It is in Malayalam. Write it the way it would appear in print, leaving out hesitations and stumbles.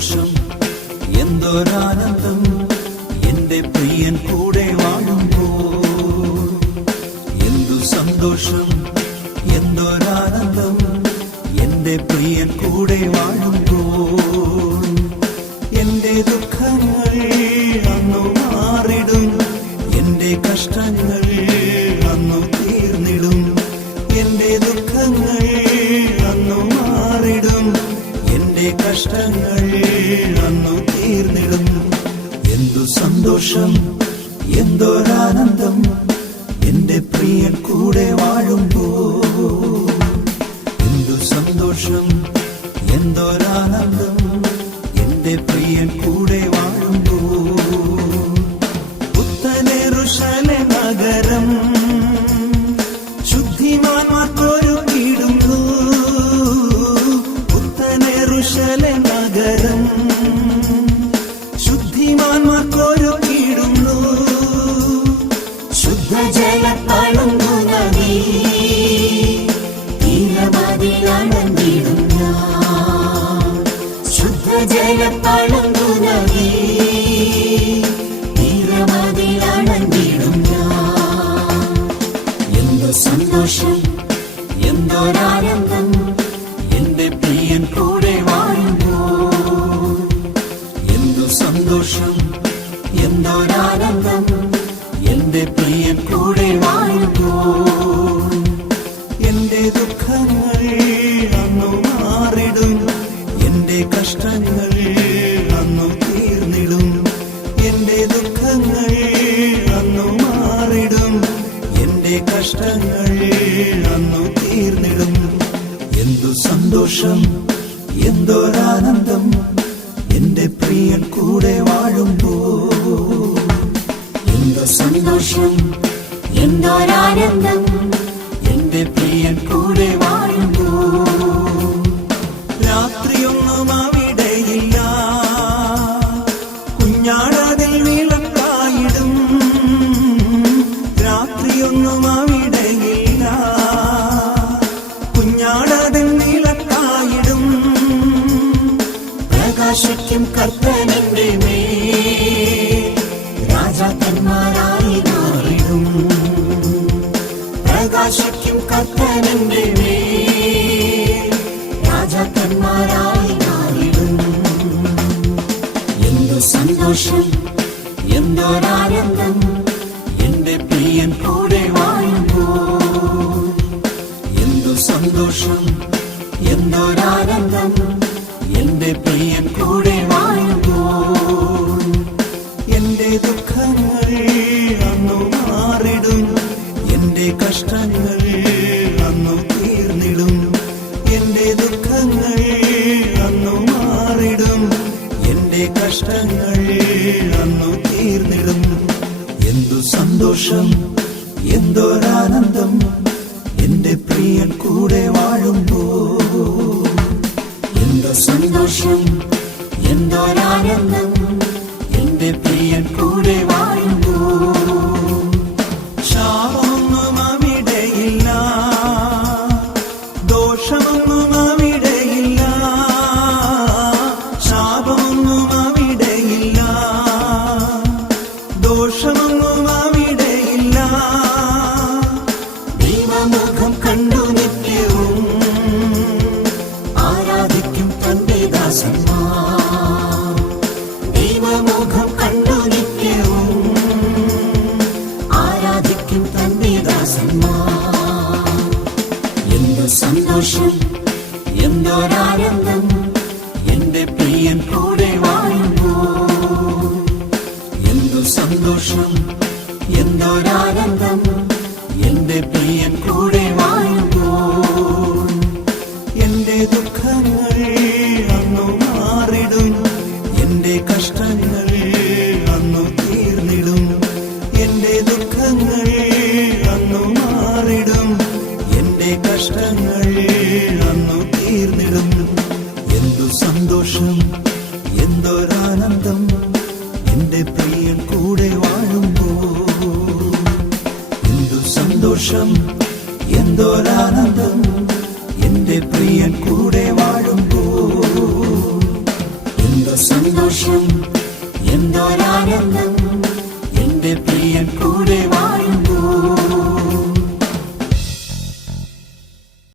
സന്തോഷം എന്തൊരാനന്ദം എന്റെ പ്രിയൻ കൂടെ വാഴുമ്പോൾ. എന്തു സന്തോഷം എന്തൊരാനന്ദം എന്റെ പ്രിയൻ കൂടെ വാഴുമ്പോൾ. എന്റെ ദുഃഖങ്ങൾ അന്നു മാറിടും, എന്റെ കഷ്ടങ്ങൾ അന്നു തീർന്നിടും. എന്റെ ദുഃഖങ്ങൾ അന്നു മാറിടും, എന്റെ കഷ്ടങ്ങൾ അന്നു തീർന്നിടും. എന്തു സന്തോഷം എന്തൊരാനന്ദം എന്റെ പ്രിയൻ കൂടെ വാഴുമ്പോൾ. എന്തു സന്തോഷം എന്തൊരാനന്ദം എന്റെ പ്രിയൻ കൂടെ വാഴുമ്പോൾ. പുത്തനെറുശലേം നഗരം ശുദ്ധിമാന്മാർക്കൊരുക്കിയിടുന്നു. പുത്തനെറുശലേം നഗരം ശുദ്ധിമാന്മാർക്കൊരുക്കിയിടുന്നു. ശുദ്ധജലപ്പളുങ്കു നദി തീരമതിലണഞ്ഞിടും ഞാൻ. ശുദ്ധജലപ്പളുങ്കു നദി തീരമതിലണഞ്ഞിടും ഞാൻ. എന്തു സന്തോഷം എന്തൊരാനന്ദം എന്റെ പ്രിയൻ കൂടെ വാഴുമ്പോൾ. എന്തു സന്തോഷം എന്തൊരാനന്ദം എന്റെ പ്രിയൻ കൂടെ വാഴുമ്പോൾ. എന്റെ ദുഃഖങ്ങൾ അന്നു മാറിടും, എന്റെ കഷ്ടങ്ങൾ അന്നു തീർന്നിടും. എന്റെ ദുഃഖങ്ങൾ അന്നു മാറിടും, എന്റെ കഷ്ടങ്ങൾ അന്നു തീർന്നിടും. എന്തു സന്തോഷം എന്തൊരാനന്ദം എന്റെ പ്രിയൻ കൂടെ വാഴുമ്പോൾ. എന്തു സന്തോഷം എന്തൊരാനന്ദം എന്റെ പ്രിയൻ കൂടെ വാഴുമ്പോൾ. രാത്രിയൊന്നും അവിടെയില്ല, കുഞ്ഞാടതിൽ വിളക്കായിടും. രാത്രിയൊന്നും അവിടെയില്ല, കുഞ്ഞാടതിൽ വിളക്കായിടും. പ്രകാശിക്കും കർത്തനെന്റെ മേൽ രാജാക്കന്മാരായി മാറിടും. പ്രകാശിക്കും കർത്തനെന്റെ മേൽ രാജാക്കന്മാരായി മാറിടും. എന്തു സന്തോഷം എന്തൊരാനന്ദം എന്റെ പ്രിയൻ കൂടെ വാഴുമ്പോൾ. എന്തു സന്തോഷം എന്തൊരാനന്ദം എന്റെ പ്രിയൻ കൂടെ വാഴുമ്പോൾ. എന്റെ ദുഃഖങ്ങൾ അന്നു മാറിടും, എന്റെ കഷ്ടങ്ങൾ അന്നു തീർന്നിടും. എന്റെ ദുഃഖങ്ങൾ അന്നു മാറിടും, എന്റെ കഷ്ടങ്ങൾ അന്നു തീർന്നിടും. എന്തു സന്തോഷം എന്തൊരാനന്ദം എന്റെ പ്രിയൻ കൂടെ വാഴുമ്പോൾ. എന്തു സന്തോഷം എന്തൊരാനന്ദം എന്റെ പ്രിയൻ കൂടെ വാഴുമ്പോൾ. ശാപമൊന്നും അവിടെയില്ല, ദോഷമൊന്നും അവിടെയില്ല. ശാപമൊന്നും അവിടെയില്ല, ദോഷമൊന്നും അവിടെയില്ല. ദൈവമുഖം കണ്ടു നിത്യവും ആരാധിക്കും തന്റെ ദാസന്മാർ. ദൈവമുഖം കണ്ടു നിത്യവും ആരാധിക്കും തന്റെ ദാസന്മാർ. എന്തു സന്തോഷം എന്തൊരാനന്ദം എന്റെ പ്രിയൻ കൂടെ വാഴുമ്പോൾ. എന്തു സന്തോഷം എന്തൊരാനന്ദം എന്റെ പ്രിയൻ കൂടെ വാഴുമ്പോൾ. എന്റെ ദുഃഖങ്ങൾ അന്നു മാറിടും, എന്റെ കഷ്ടങ്ങൾ അന്നു തീർന്നിടും. എന്റെ ദുഃഖങ്ങൾ അന്നു മാറിടും, എന്റെ കഷ്ടങ്ങൾ അന്നു തീർന്നിടും. എന്തു സന്തോഷം എന്തൊരാനന്ദം എന്റെ പ്രിയൻ കൂടെ വാഴുമ്പോൾ. എന്തു സന്തോഷം എന്തൊരാനന്ദം എന്റെ പ്രിയൻ കൂടെ വാഴുമ്പോൾ. എന്തു സന്തോഷം എന്തൊരാനന്ദം എന്റെ പ്രിയൻ കൂടെ വാഴുമ്പോൾ